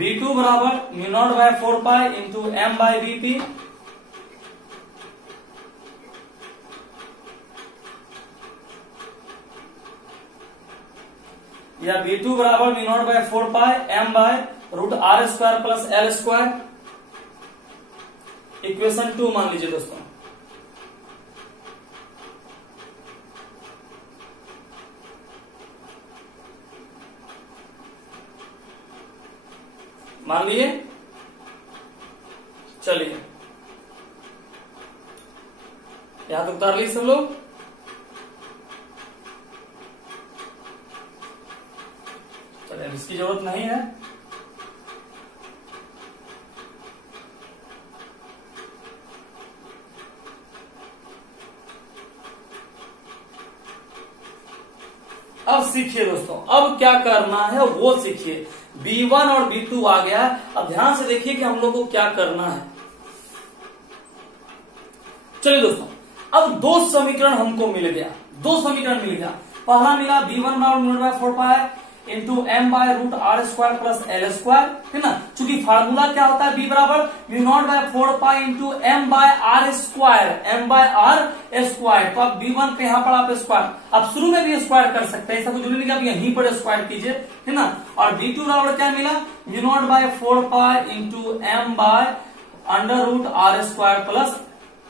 B2 बराबर μ0/4 पाई × m/BP, या B2 बराबर μ0/4 पाई m/√R² + L²। इक्वेशन 2 मान लीजिए दोस्तों। मान लिए, चलिए यहां तक उतार ली सब लोग। अब इसकी जरूरत नहीं है। अब सीखिए दोस्तों, अब क्या करना है वो सीखिए। B1 और B2 आ गया है। अब ध्यान से देखिए कि हम लोग को क्या करना है। चलिए दोस्तों, अब दो समीकरण हमको मिल गया, दो समीकरण मिल गया। पहला मिला B1 बराबर mu not by 4 pi into m by root are square plus L square, है ना। चूंकि फार्मूला क्या होता है, B बराबर mu not by 4 pi into m by r square, m by r square. तो आप B1 पे यहाँ पर आप स्क्वायर, आप शुरू में भी स्क्वायर कर सकते हैं, ऐसा कुछ नहीं कि आप यहीं पर स्क्वायर कीजिए, है ना। और B2 बराबर क्या मिला, mu not by 4 pi into m by under root are square plus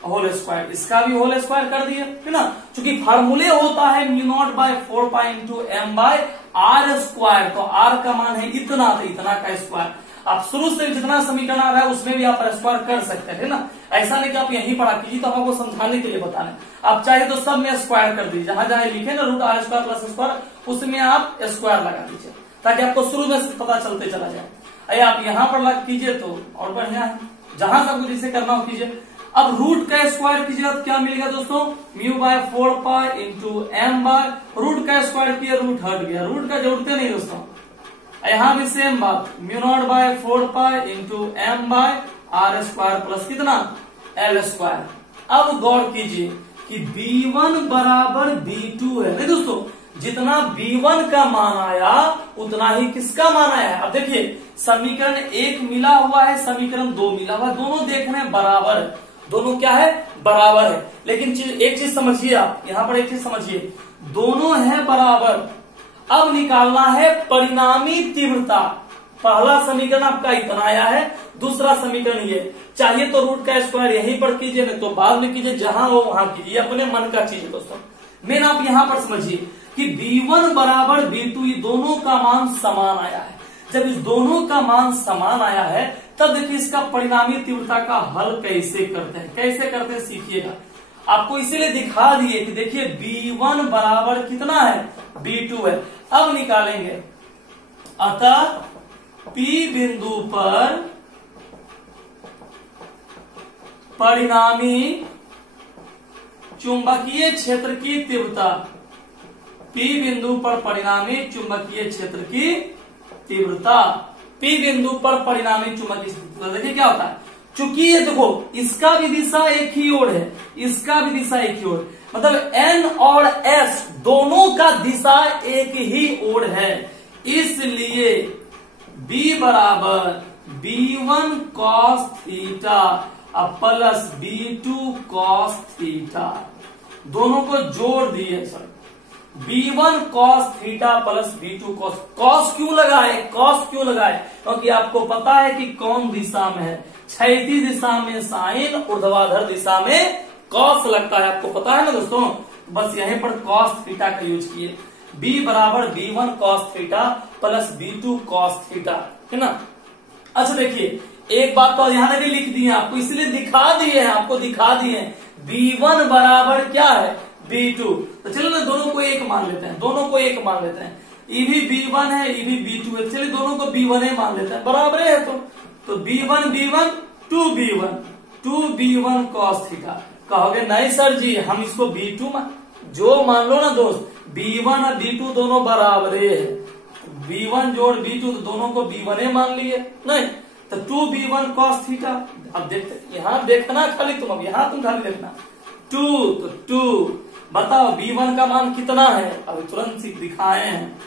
whole square. इसका भी होल स्क्वायर कर दिए, है ना। चूंकि फार्मूले होता है mu not by 4 pi into m by r square, तो r का मान है इतना, तो इतना का स्क्वायर। आप शुरू से जितना समीकरण आ रहा है उसमें भी आप स्क्वायर कर सकते हैं, है ना। ऐसा नहीं कि आप यहीं पढ़ा कीजिए, तो हम आपको समझाने के लिए बताना है। आप चाहे तो सब में स्क्वायर कर दीजिए, जहां जहां लिखे ना root are square plus square, उसमें आप स्क्वायर लगा दीजिए, ताकि आपको शुरू में पता चलते चला जाए। अरे आप यहाँ पर लगा कीजिए तो और बढ़िया है, जहां से आपको जिसे करना हो कीजिए। अब रूट का स्क्वायर कीजिएगा तो क्या मिलेगा दोस्तों, mu by 4 pi into m by root का स्क्वायर किया, रूट हट गया, रूट का जरूरत नहीं दोस्तों। यहां भी सेम बात, mu not by 4 pi into m by r square plus कितना एल स्क्वायर। अब गौर कीजिए कि B1 बराबर B2 है, नहीं दोस्तों, जितना B1 का मान आया उतना ही किसका मान आया है। अब देखिए समीकरण 1 मिला हुआ है, समीकरण 2 मिला हुआ है, दोनों देख रहे हैं बराबर है, दोनों क्या है बराबर है। लेकिन एक चीज समझिए, आप यहां पर एक चीज समझिए, दोनों है बराबर। अब निकालना है परिणामी तीव्रता। पहला समीकरण आपका इतना आया है, दूसरा समीकरण ये। चाहिए तो रूट का स्क्वायर यहीं पर कीजिए, नहीं तो बाद में कीजिए, जहां हो वहां कीजिए, अपने मन का चीज है दोस्तों। मेन आप यहां पर समझिए कि B1 बराबर B2, ये दोनों का मान समान आया है। जब इस दोनों का मान समान आया है तब देखिए इसका परिणामी तीव्रता का हल कैसे करते हैं, कैसे करते हैं सीखिएगा। आपको इसीलिए दिखा दिए कि देखिए B1 बराबर कितना है, B2 है। अब निकालेंगे, अतः P बिंदु पर परिणामी चुंबकीय क्षेत्र की तीव्रता, P बिंदु पर परिणामी चुंबकीय क्षेत्र की तीव्रता, P बिंदु पर परिणामी चुंबकीय तीव्रता। देखिए क्या होता है, चूंकि ये देखो इसका भी दिशा एक ही ओर है, इसका भी दिशा एक ही ओर, मतलब N और S दोनों का दिशा एक ही ओर है, इसलिए B बराबर B1 cos theta plus B2 cos theta, दोनों को जोड़ दिए sir, B1 cos theta plus B2 cos। cos क्यों लगाए, cos क्यों लगाए, क्योंकि आपको पता है कि कौन दिशा में है, क्षैतिज दिशा में साइन, ऊर्ध्वाधर दिशा में cos लगता है, आपको पता है ना दोस्तों। बस यहीं पर cos थीटा का यूज किए। B बराबर B1 cos theta plus B2 cos theta, है ना। अच्छा देखिए एक बात तो यहां भी लिख दी है आपको, इसलिए दिखा दिए हैं, आपको दिखा दिए हैं। B1 बराबर क्या है, B2। तो चलो ना दोनों को एक मान लेते हैं, दोनों को एक मान लेते हैं। ये भी B1 है, ये भी B2 है, चलिए दोनों को B1 मान लेते हैं, बराबर है। तो B1 B1 2B1 2B1 cos theta. कहोगे नहीं सर जी हम इसको B2 जो मान लो ना दोस्त, B1 और B2 दोनों बराबर है, B1 जोड़ B2 तो दोनों को B1 मान लिए, नहीं तो 2B1 cos थीटा। अब देखते यहां देखना खाली तुम, अब यहां तुम खाली देखना 2 तो 2, बताओ B1 का मान कितना है, अब तुरंत दिखाए हैं,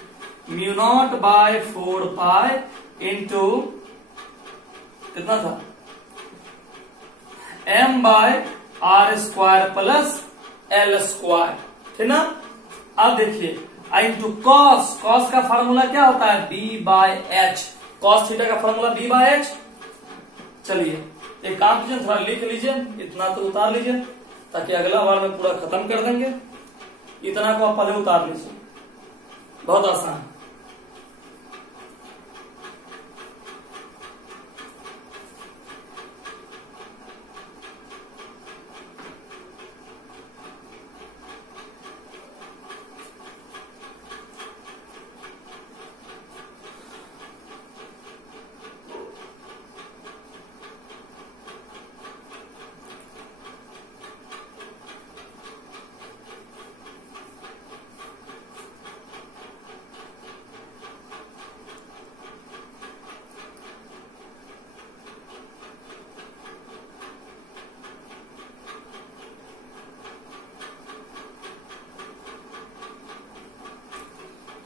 mu not by 4 pi into कितना था m by r square plus L square, है ना। अब देखिए इंटू कॉस, कॉस का फार्मूला क्या होता है, B by h, cos theta का फार्मूला B बाय एच। चलिए एक काम कीजिए, थोड़ा लिख लीजिए, इतना तो उतार लीजिए, ताकि अगला बार में पूरा खत्म कर देंगे। इतना को आप पहले उतार लीजिए, बहुत आसान है।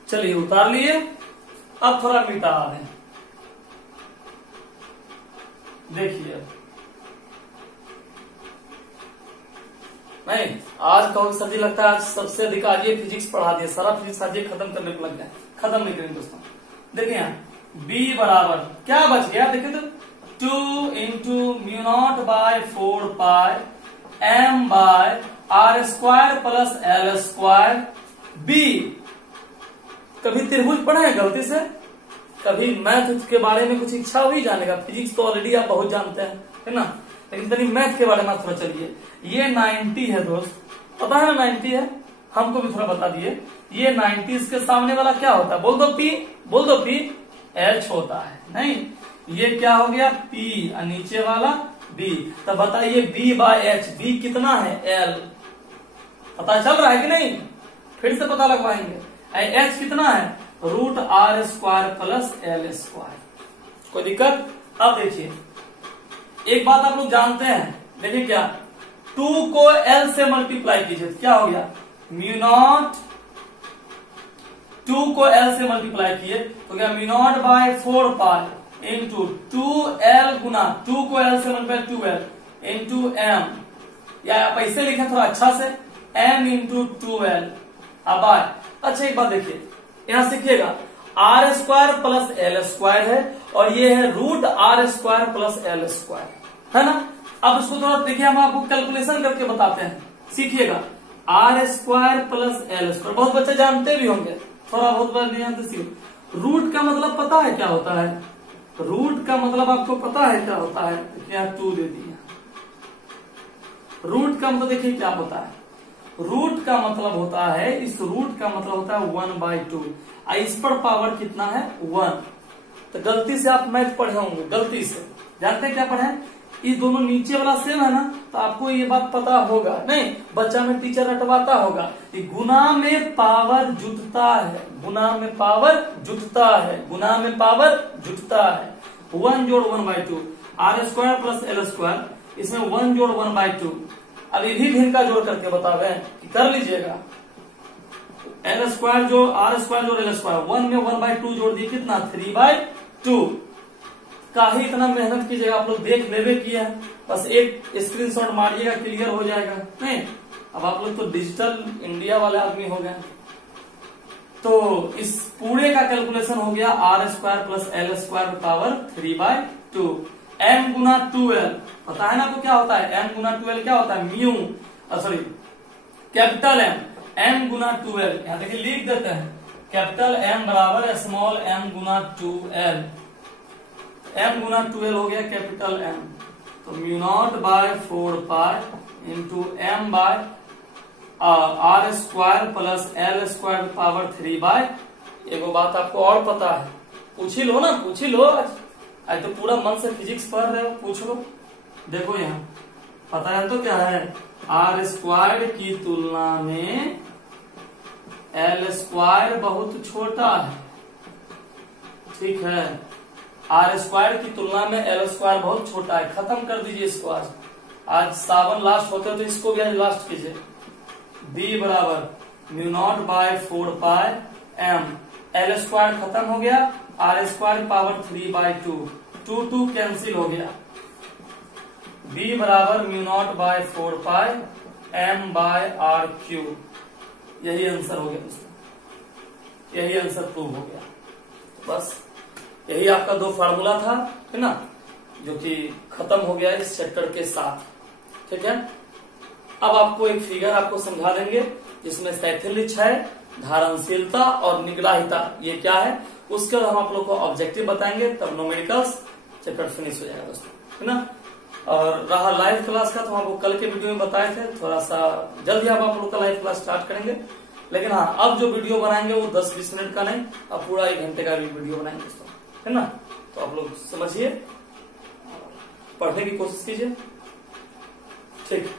चलिए उतार लिए। अब थोड़ा मिटा दें। देखिए नहीं, आज कहो सर जी लगता है आज सबसे अधिक आज ये फिजिक्स पढ़ा दिया, सारा फिजिक्स आज ये खत्म करने को लग गया। खत्म नहीं करेंगे दोस्तों। देखिए यहाँ b बराबर क्या बच गया, देखिए तो 2 into mu not by 4 pi m by r square plus L square b। कभी त्रिभुज पढ़े हैं गलती से? कभी मैथ के बारे में कुछ इच्छा हुई जाने का? फिजिक्स तो ऑलरेडी आप बहुत जानते हैं, है ना, लेकिन तनी मैथ के बारे में थोड़ा चलिए। ये 90 है दोस्त, पता है ना 90 है, हमको भी थोड़ा बता दिए। ये 90 इसके सामने वाला क्या होता है? बोल दो P, बोल दो P, H होता है। नहीं, ये क्या हो गया P और नीचे वाला B। तब बताइए B बाय H, B कितना है L, पता चल रहा है कि नहीं? फिर से पता लगवाएंगे। H कितना है? Root are square plus L square. कोई दिक्कत? अब देखिए एक बात आप लोग जानते हैं, देखिए क्या 2 को L से मल्टीप्लाई कीजिए तो क्या हो गया? म्यू नॉट 2 को L से मल्टीप्लाई किए तो क्या mu not by 4 pi into 2L गुना 2 को L से मल्टीप्लाई 2L इंटू M, या आप ऐसे लिखें थोड़ा अच्छा से M इंटू 2L। अब आए, अच्छा एक बात देखिए यहां सीखिएगा, R square plus L square है और ये है root are square plus L square, है ना। अब इसको थोड़ा देखिए, हम आपको कैलकुलेशन करके बताते हैं, सीखिएगा। R square plus L square बहुत बच्चे जानते भी होंगे, थोड़ा बहुत बार नहीं जानते सीखो। रूट का मतलब पता है क्या होता है? रूट का मतलब आपको पता है क्या होता है? यहाँ 2 दे दिया। रूट का मतलब देखिए क्या होता है? रूट का मतलब होता है, इस रूट का मतलब होता है 1/2। इस पर पावर कितना है? 1। तो गलती से आप मैथ पढ़े होंगे, गलती से जानते हैं क्या पढ़े? ये दोनों नीचे वाला सेम है ना, तो आपको ये बात पता होगा। नहीं, बच्चा में टीचर रटवाता होगा, ये गुना में पावर जुटता है, गुना में पावर जुटता है, गुना में पावर जुटता है। 1 जोड़ 1/2 r square plus L square, इसमें 1 जोड़ 1/2। अब ये भी भिन्न का जोड़ करके बता रहे हैं कि कर लीजिएगा। एल स्क्वायर जो आर स्क्वायर जोड़ एल स्क्वायर, 1 में 1/2 जोड़ दिए, कितना? 3/2। काहे इतना मेहनत कीजिएगा, आप लोग देख लेवे किया है, बस एक स्क्रीनशॉट मारिएगा, क्लियर हो जाएगा। नहीं, अब आप लोग तो डिजिटल इंडिया वाले आदमी हो गए। तो इस पूरे का कैलकुलेशन हो गया r square plus L square power 3/2। m गुना 2l, पता है ना आपको क्या होता है? m गुना 2l क्या होता है? म्यू, सॉरी कैपिटल m गुना 2l। यहां देखिए लिख देते हैं, कैपिटल M बराबर स्मॉल m गुना 2l। m गुना 2l हो गया कैपिटल M, तो mu not by 4 pi into m by r square plus L square power 3/। एगो बात आपको और पता है, पूछ ही लो ना, पूछ ही लो। आज तो पूरा मन से फिजिक्स पढ़ रहे हो, पूछ लो। देखो यहाँ पता है तो क्या है? आर स्क्वायर की तुलना में एल स्क्वायर बहुत छोटा है, ठीक है। आर स्क्वायर की तुलना में एल स्क्वायर बहुत छोटा है। खत्म कर दीजिए इसको, आज सावन लास्ट होते हो तो इसको भी आज लास्ट कीजिए। b बराबर mu not by 4 pi m, L square खत्म हो गया, आर स्क्वायर पावर 3/2, 2 कैंसिल हो गया। b बराबर mu not by 4 pi m by r cube. यही आंसर हो गया दोस्तों, यही आंसर प्रूव हो गया। बस यही आपका 2 फार्मूला था, है ना, जो कि खत्म हो गया इस चैप्टर के साथ, ठीक है। अब आपको एक फिगर आपको समझा देंगे जिसमें शैथिल्य क्षय, धारणशीलता और निग्राहिता ये क्या है, उसके बाद हम आप लोग को ऑब्जेक्टिव बताएंगे, तब न्यूमेरिकल्स चैप्टर फिनिश हो जाएगा दोस्तों, है ना। और रहा लाइव क्लास का, तो हम आपको कल के वीडियो में बताए थे, थोड़ा सा जल्द ही आप लोग का लाइव क्लास स्टार्ट करेंगे। लेकिन हाँ, अब जो वीडियो बनाएंगे वो 10-20 मिनट का नहीं, अब पूरा 1 घंटे का भी वीडियो बनाएंगे दोस्तों, है ना। तो आप लोग समझिए, पढ़ने की कोशिश कीजिए, ठीक।